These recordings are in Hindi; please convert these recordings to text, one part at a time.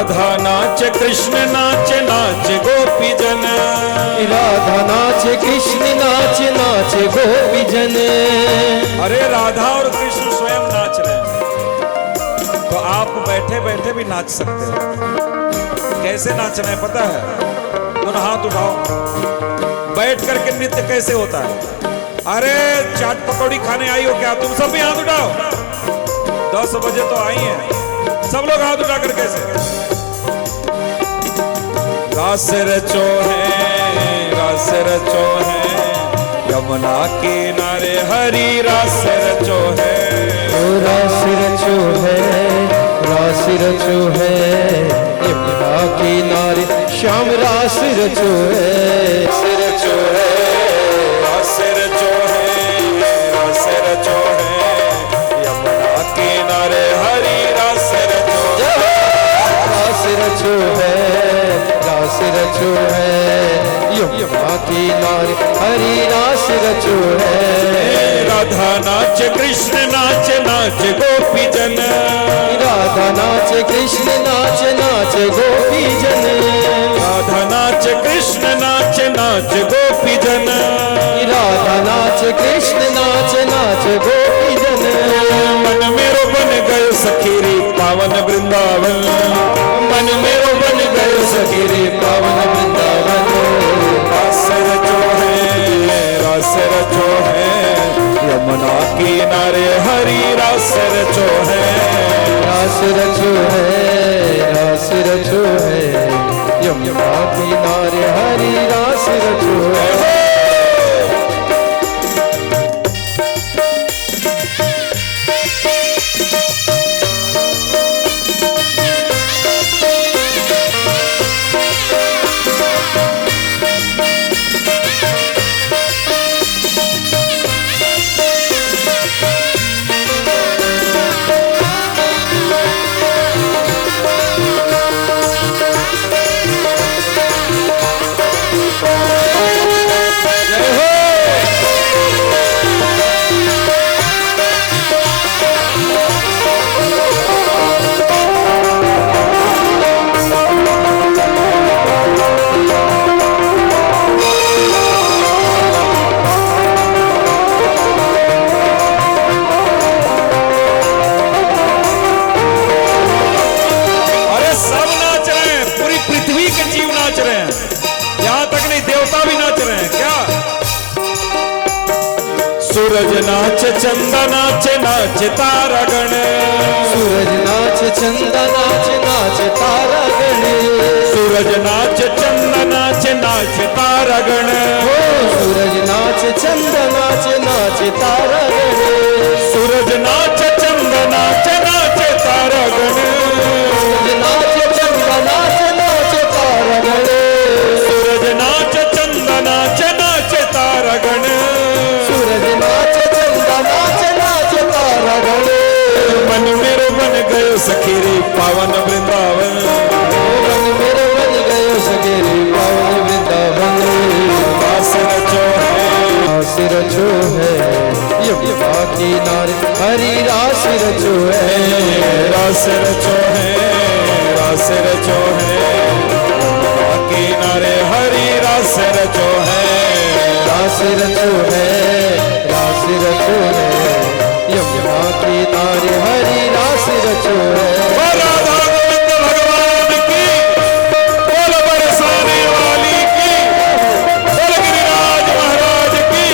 राधा नाच कृष्ण नाच नाच गोपी जन, राधा नाच कृष्ण नाच नाच गोपी जन। अरे राधा और कृष्ण स्वयं नाच रहे हैं, तो आप बैठे बैठे भी नाच सकते हो। कैसे नाचना है पता है? दोनों हाथ उठाओ। बैठ करके नृत्य कैसे होता है? अरे चाट पकौड़ी खाने आई हो क्या? तुम सब भी हाथ उठाओ। 10 बजे तो आई हैं, सब लोग हाथ उठा कर कैसे? रास रचो है यमुना किनारे हरी रास रचो है। रास रचो है यमुना किनारे श्याम रास रचो है। रास रचो है यमुना किनारे हरी रास रचो है। रास रचो है यमुना किनारे हरी रास रचो है। राधा नाच कृष्ण नाच नाच गोपी जन, राधा नाच कृष्ण नाच नाच गोपी जन। राधा नाच कृष्ण नाच नाच गोपी जन, राधा नाच कृष्ण नाच नाच गोपी जन। मन मेरो बन गयो सखीरी पावन वृंदावन, मन मेरो बन गयो सखीरी पावन वृंदावन। रास रचो है यमुना किनारे हरी रास रचो है। रास रचो है यमुना किनारे हरी रास रचो है। सूरज नाच चंदा नाच नाच तारा गण, सूरज नाच चंदा नाच नाच तारा गण। सूरज नाच चंदा नाच नाच तारा गण, सूरज नाच चंदा नाच नाच तारा गण। सूरज नाच चंदा नाच नाच तारा गण, सूरज नाच चंदा नाच नाच तारा गण। सूरज नाच चंदा नाच नाच तारा गण, सूरज नाच चंदा नाच नाच तारा गण। मन मेरो बन गयो सखीरी पावन वृंदावन, मन मेरो बन गयो सखीरी पावन वृंदावन। रास रचो है यमुना किनारे हरी रास रचो है। रास रचो है यमुना किनारे हरी रास रचो है। रास रचो है यमुना किनारे हरी रास रचो है। राधा गोविंद भगवान की, बोल बरसाने वाली की, बोल गिरिराज महाराज की।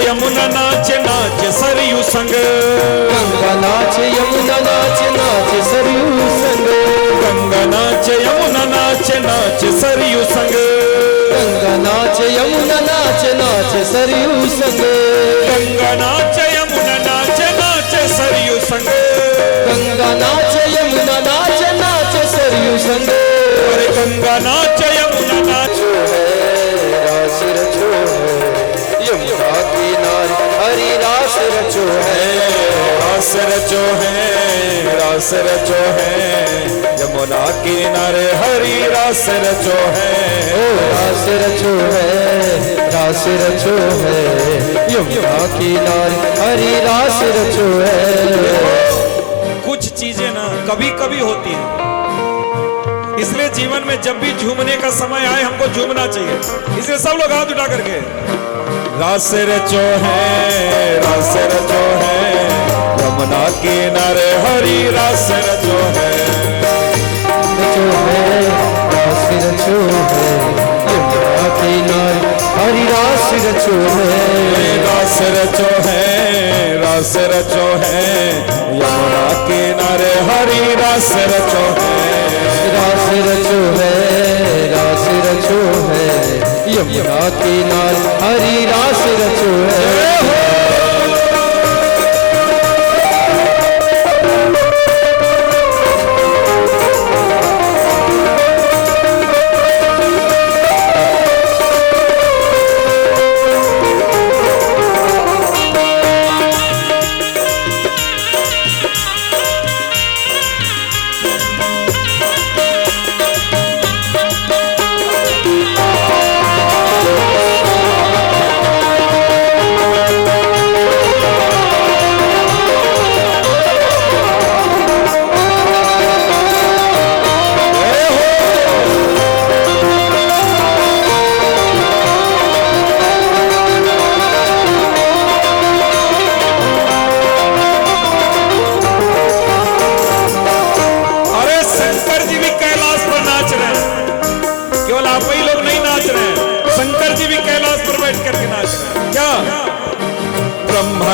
यमुना नाच नाच सरयू संग, गंगा नाच यमुना नाच नाच सरयू संग। गंगा नाच यमुना नाच नाच सरयू संग। गंगा नाच यमुना नाच नाचे नाचे सरयू संग, गंगा नाचे यमुना नाचे नाचे सरयू संग, गंगा नाचे यमुना नाचे नाचे सरयू संग, अरे गंगा नाचे यमुना नाचे रास रचो है यमुना किनारे हरि रास रचो है, रास रचो है, रास रचो है यमुना किनारे हरि रास रचो है, रास रचो है, रास रचो है यमुना किनारे हरि रास रचो है। कुछ चीजें ना कभी कभी होती हैं, इसलिए जीवन में जब भी झूमने का समय आए हमको झूमना चाहिए। इसलिए सब लोग हाथ उठा करके रास रचो है, रास रचो है यमुना किनारे हरि रास रचो है, रचो है रास रचो है यमुना किनारे हरि रास रचो है, रास रचो है, रास रचो है यमुना किनारे हरि रास रचो है, रास रचो है, रास रचो है यमुना किनारे हरि रास रचो है।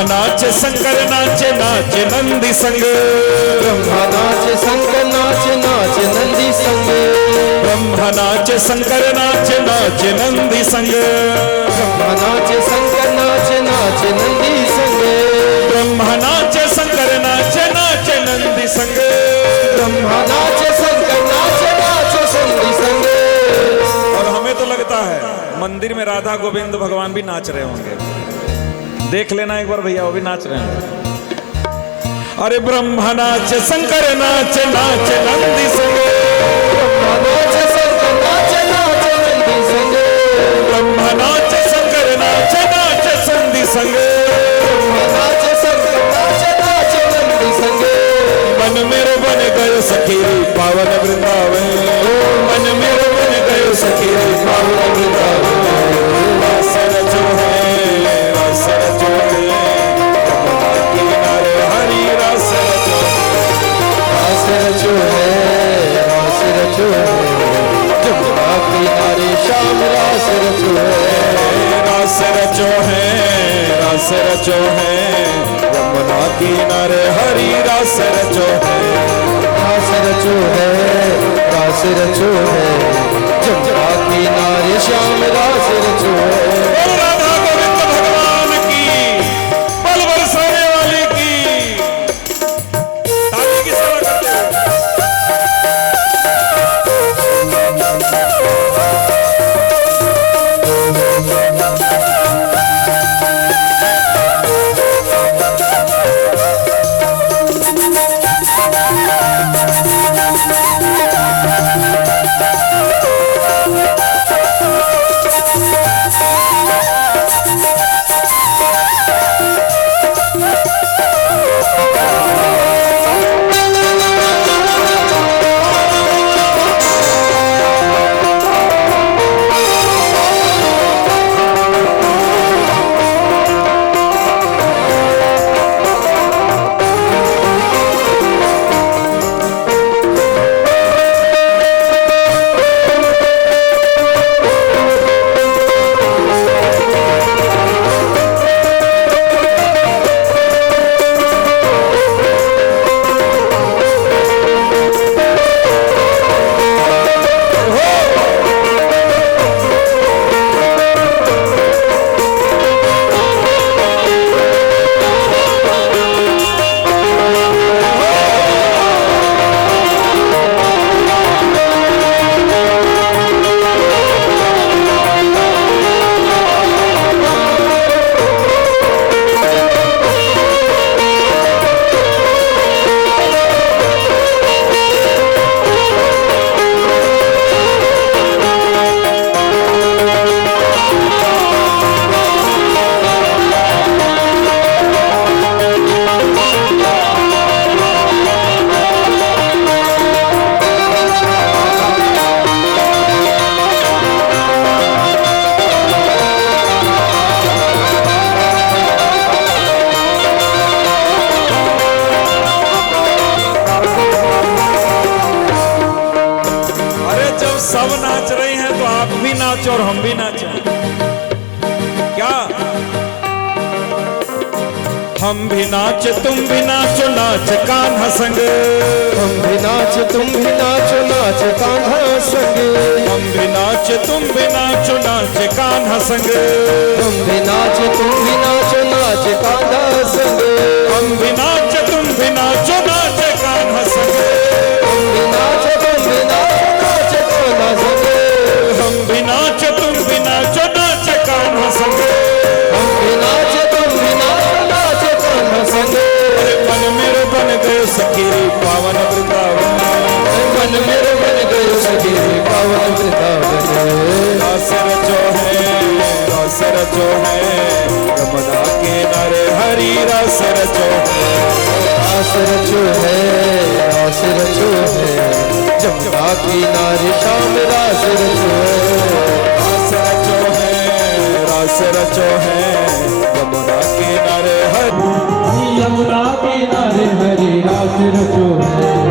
नाचे शंकर नाचे नाचे नंदी संग, ब्रह्मा नाचे शंकर नाचे नाचे नंदी संग, ब्रह्मा नाचे शंकर नाचे नाचे नंदी संग, ब्रह्मा नाचे शंकर नाचे नाचे नंदी संग, ब्रह्मा नाचे शंकर नाचे नाचे नंदी संग, ब्रह्मा नाचे शंकर नाचे नाचे नंदी संग। और हमें तो लगता है मंदिर में राधा गोविंद भगवान भी नाच रहे होंगे, देख लेना एक बार भैया, वो भी नाच रहे हैं। अरे ब्रह्मा नाचे शंकर नाचे नाचे नंदी संग, ब्रह्मा नाचे शंकर नाचे नाचे नंदी संग, ब्रह्मा नाचे शंकर नाचे नाचे संदी संग, ब्रह्मा नाचे शंकर नाचे नाचे नंदी संग। मन मेरो बन गयो सखी पावन वृंदावन, मन मेरो बन गयो सखी पावन वृंदावन, रास रचो है, रास रचो है यमुना किनारे हरि रास रचो है, रास रचो है, रास रचो है यमुना किनारे श्याम रास रचो है, रास रचो है, रास रचो है यमुना किनारे हरि रास रचो है, रास रचो है, रास रचो है यमुना किनारे श्याम रास रचो है। और राधा गोविंद भगवान की बल बरसाने वाले की ताली की सेवा करते हैं। हम भी नाचें। क्या हम भी नाच तुम भी नाचो, नाच कान्हा संग। हम भी नाच तुम भी नाचो, नाच कान्हा संग। हम भी नाच तुम भी नाचो, नाच कान्हा संग। हम भी नाच तुम भी नाचो, नाच कान्हा संग। हम भी नाच तुम भी नाचो, नाच कान्हा संग। हम भी नाच तुम भी नाचो, नाच कान्हा संग। हम भी नाच तुम भी नाचो, नाच कान्हा संग। हम भी नाच तुम भी नाचो, नाच कान्हा संग। अरे मन मेरे बन गए सखीरी पावन वृंदावन। मन मेरे बन गए सखीरी पावन वृंदावन। रास रचो है, रास रचो है, यमुना किनारे हरी रास रचो है। रास रचो है, रास रचो है, जमुना किनारे श्याम रास रचो है। रास रचो है, रास रचो है, यमुना किनारे हरी। यमुना किनारे हरी रास रचो है।